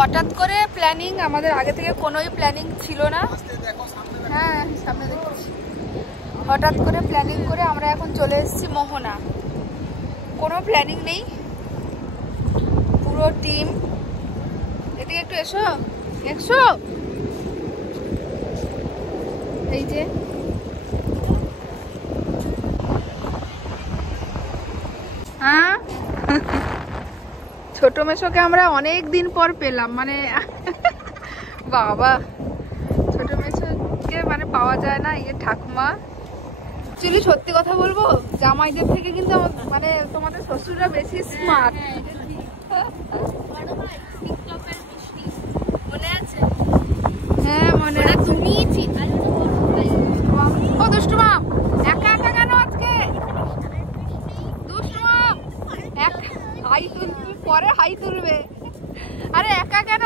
হঠাৎ করে প্ল্যানিং, আমাদের আগে থেকে কোনোই প্ল্যানিং ছিল না। হ্যাঁ সামনে দেখছি। হঠাৎ করে প্ল্যানিং করে আমরা এখন চলে এসেছি মোহনা। কোনো প্ল্যানিং নেই, পুরো টিম। এদিকে একটু এসো, এসো। এই যে হ্যাঁ, ছোট মেশোকে আমরা অনেক দিন পর পেলাম, মানে বাবা ছোট মেশোকে মানে পাওয়া যায় না। এই ঠাকুমা অ্যাকচুয়ালি সত্যি কথা বলবো, জামাইদের থেকে কিন্তু মানে তোমাদের শ্বশুররা বেশি স্মার্ট। মনে আছে? হ্যাঁ মনে আছে। তুমি ও দুষ্টু মাম, একা একা কেন আজকে? দুষ্টু মাম হাই তুলবে, পরে হাই তুলবে। আরে একা কেন?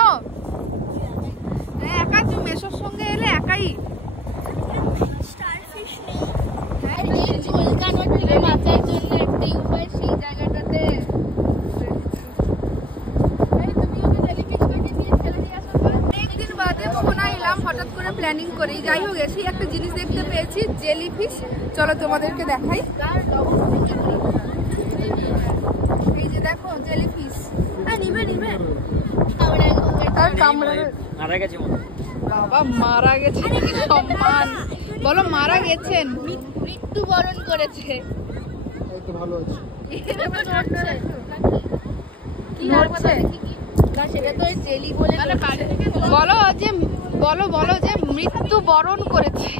একা তুমি মেশোর সঙ্গে এলে একাই। হঠাৎ করে প্ল্যানিং করি, যাই হোক এসে একটা জিনিস দেখতে পেয়েছি, জেলিফিশ। চলো তোমাদেরকে দেখাই। এই যে দেখো জেলিফিশ। বাবা মারা গেছে, কি সম্মান বলো। মারা গেছেন, মৃত্যুবরণ করেছে। বলো যে মৃত্যুবরণ করেছে,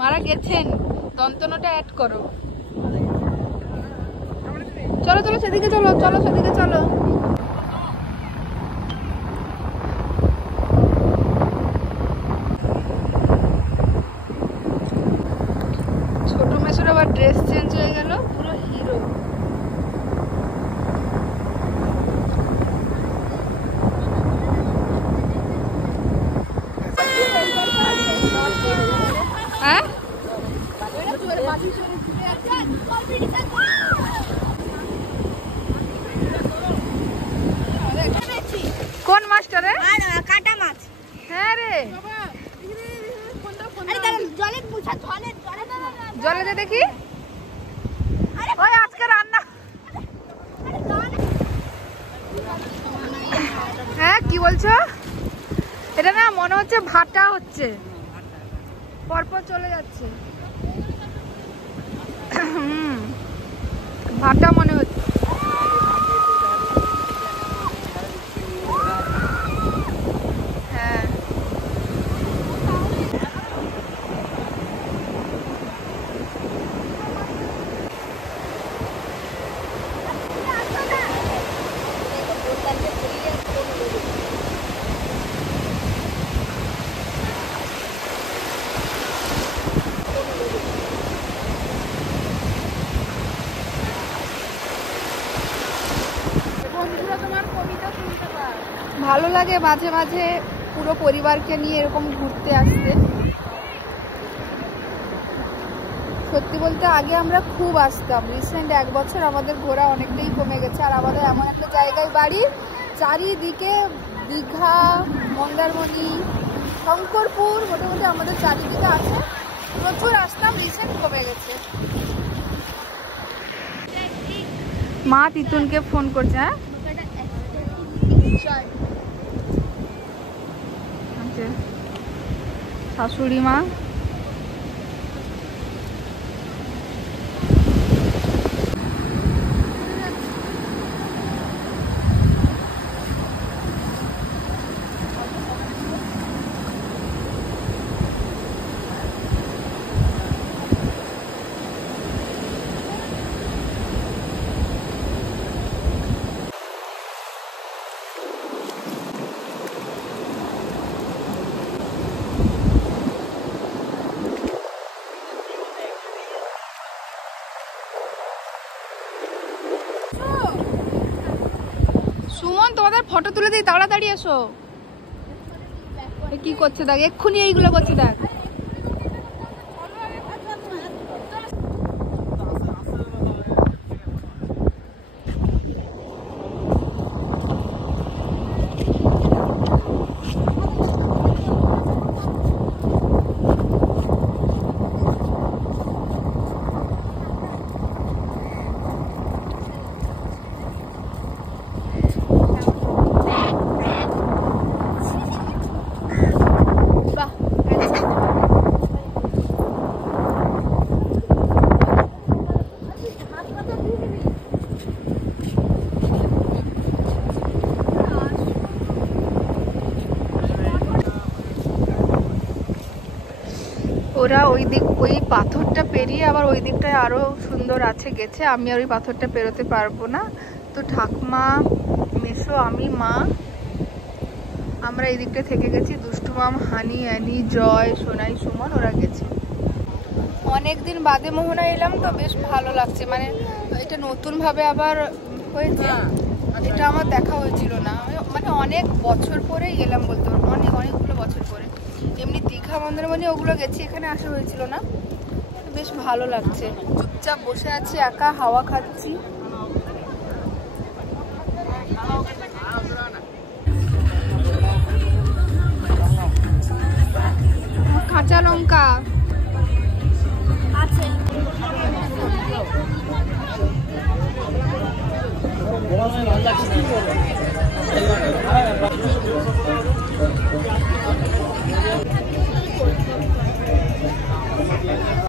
মারা গেছেন। দন্তনটা অ্যাড করো। চলো চলো সেদিকে চলো, চলো সেদিকে চলো। ছোট মেসোর আবার ড্রেস চেঞ্জ হয়ে গেল, পুরো হিরো। হ্যাঁ কোন মাস্টারে? কাটা মাছ। হ্যাঁ রে, জলে দে দেখি। ওই আজকে রান্না। হ্যাঁ কি বলছো? এটা না মনে হচ্ছে ভাটা হচ্ছে, পরপর চলে যাচ্ছে। ভাটা মনে হচ্ছে। হ্যাঁ ভালো লাগে মাঝে মাঝে পুরো পরিবারকে নিয়ে এরকম ঘুরতে আসতে। সত্যি বলতে আগে আমরা খুব আসতাম, রিসেন্ট 1 বছর আমাদের ঘোরা অনেকটাই কমে গেছে। আর আমাদের এমন একটা জায়গায় বাড়ি, চারিদিকে দীঘা, মন্দারমণি, শঙ্করপুর, মোটামুটি আমাদের চারিদিকে আছে। প্রচুর আসতাম, রিসেন্ট কমে গেছে। মা তিতুনকে ফোন করছে। হ্যাঁ শাশুড়ি মা। সুমন তোমাদের ফটো তুলে দিই, তাড়াতাড়ি এসো। কি করছে দেখ, এক্ষুনি এইগুলো করছে দেখ। ওরা ওই দিক ওই পাথরটা পেরিয়ে আবার ওই দিকটায় আরো সুন্দর আছে গেছে, আমি আর ওই পাথরটা পেরোতে পারবো না। তো ঠাকমা, মেসো, আমি, মা আমরা এই দিকটা থেকে গেছি। দুষ্টু মাম, হানি, অ্যানি, জয়, সোনাই, সুমন ওরা গেছে। অনেকদিন বাদে মোহনা এলাম তো বেশ ভালো লাগছে, মানে এটা নতুন ভাবে আবার হয়েছে, এটা আমার দেখা হয়েছিল না, মানে অনেক বছর পরেই এলাম বলতে পারবো, অনেকগুলো বছর পরে। এমনি দীঘা মন্দারমণি ওগুলো গেছি, এখানে আসা হয়েছিল না, বেশ ভালো লাগছে। চুপচাপ বসে আছি একা, হাওয়া খাচ্ছি। কাঁচা লঙ্কা আছে।